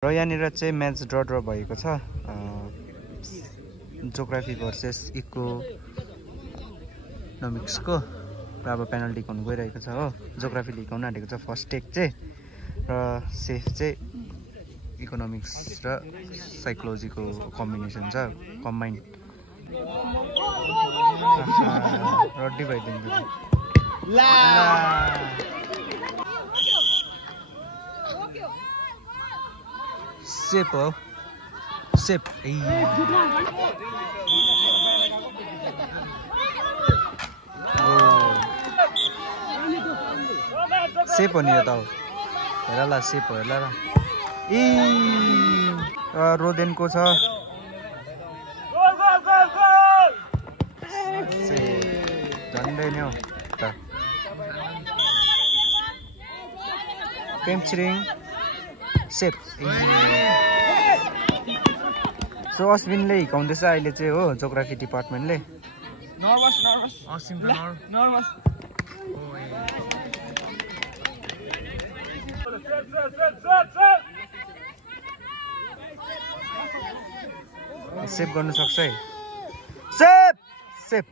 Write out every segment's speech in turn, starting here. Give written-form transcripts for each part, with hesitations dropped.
र यहाँनिर चाहिँ म्याच ड्र भएको छ जियोग्राफी भर्सेस इकोनोमिक्सको र अब पेनल्टी हुन गइरहेको छ हो। जियोग्राफी लिकाउन आँटेको छ फर्स्ट टेक चाहिँ र सेफ चाहिँ इकोनोमिक्स र साइकोलोजीको कम्बिनेसन छ कम्बाइन रड्डी भइदिन्छ सेप हो सेप सेप हो नि यो त हेर ल सेप हो हेर ल रोदेनको छ झन्डै नि हौ त पेम्चिरिङ सेप सो अश्विनले हिकाउँदैछ अहिले चाहिँ हो जियोग्राफी डिपार्टमेन्टले सेभ गर्नु सक्छ है सेप सेप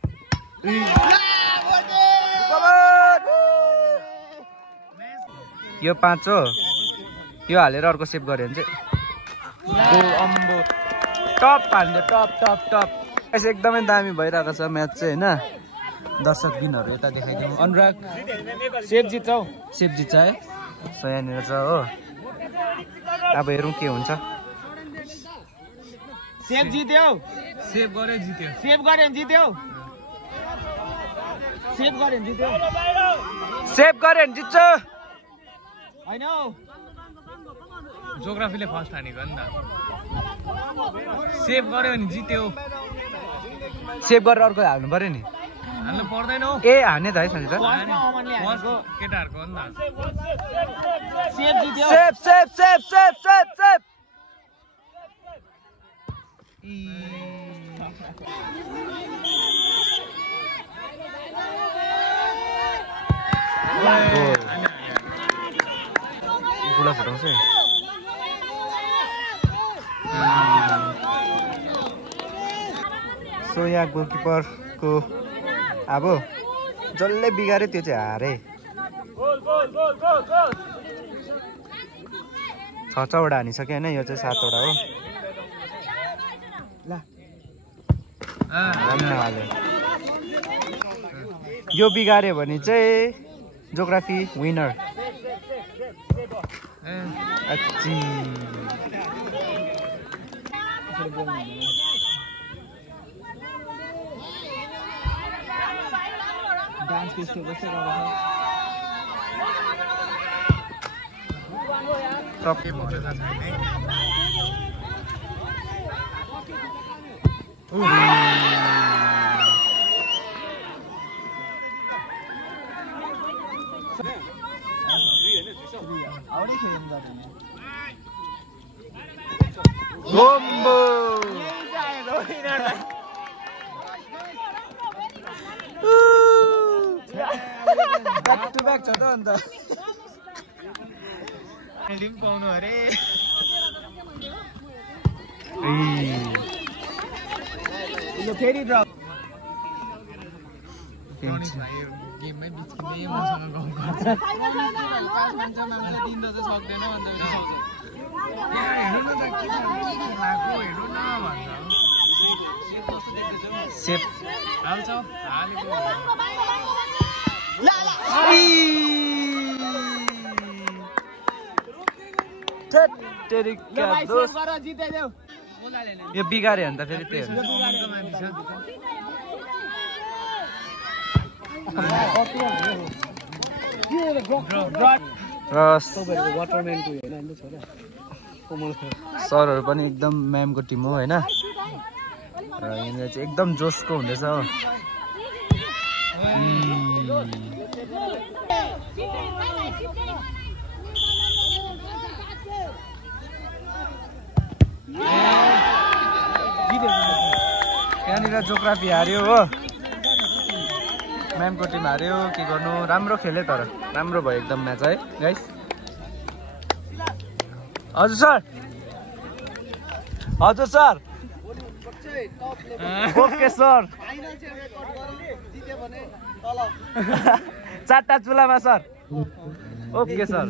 यो 5 हो यो हालेर अर्को सेभ गर्यो भने चाहिँ अम्बो टप हाल्यो टप टप टप यसो एकदमै दामी भइरहेको छ म्याच चाहिँ होइन दर्शक दिनहरू यता देखाइदिउँ अनुराग सेभ जित्छ हौ सेभ जित्छ है सो यहाँनिर छ हो अब हेरौँ के हुन्छ सेभ जित्यो सेभ गरे जित्यो सेभ गरे जित्यो सेभ गरे जित्यो सेभ गरे भने जित्छ हैन जियोग्राफीले फर्स्ट हानेको नि त सेभ गर्यो भने जित्यो सेभ गरेर अर्को हाल्नु पर्यो नि हाल्नु पर्दैन ए हाने त है सन्जय केटाहरूको हो नि त सेभ जित्यो save save save save save save बुढा फुटाउँछ सो यहाँ गोलकिपरको अब जसले बिगाऱ्यो त्यो चाहिँ हारे 6 हानिसक्यो होइन यो चाहिँ 7 हो हाल्यो यो बिगाऱ्यो भने चाहिँ जियोग्राफी विनर डान्स पिस्टल जस्तै गरेको टपके भरेछ छैन Gombo! Back to back छ त अन्त लिम पाउनु अरे यो फेरि ड्रप गेममै बिच्किने मसँग गफ गर्छ पास भन्छ मान्छे दिन त सक्दैन अन्त हेर्नु न त के लाग्यो हेर्नु न भन्छ सेप हाल्छ हालेको यो बिगारे अन्त फेरि त्यही सरहरू पनि एकदम म्यामको टिम हो होइन र यहाँनिर चाहिँ एकदम जोसको हुँदैछ हो यहाँनिर जियोग्राफी हार्यो हो म्यामको टिम हार्यो के गर्नु राम्रो खेले तर राम्रो भयो एकदम म्याच है गाइस हजुर सर हजुर सर ओके सर 4टा चुलामा सर ओके सर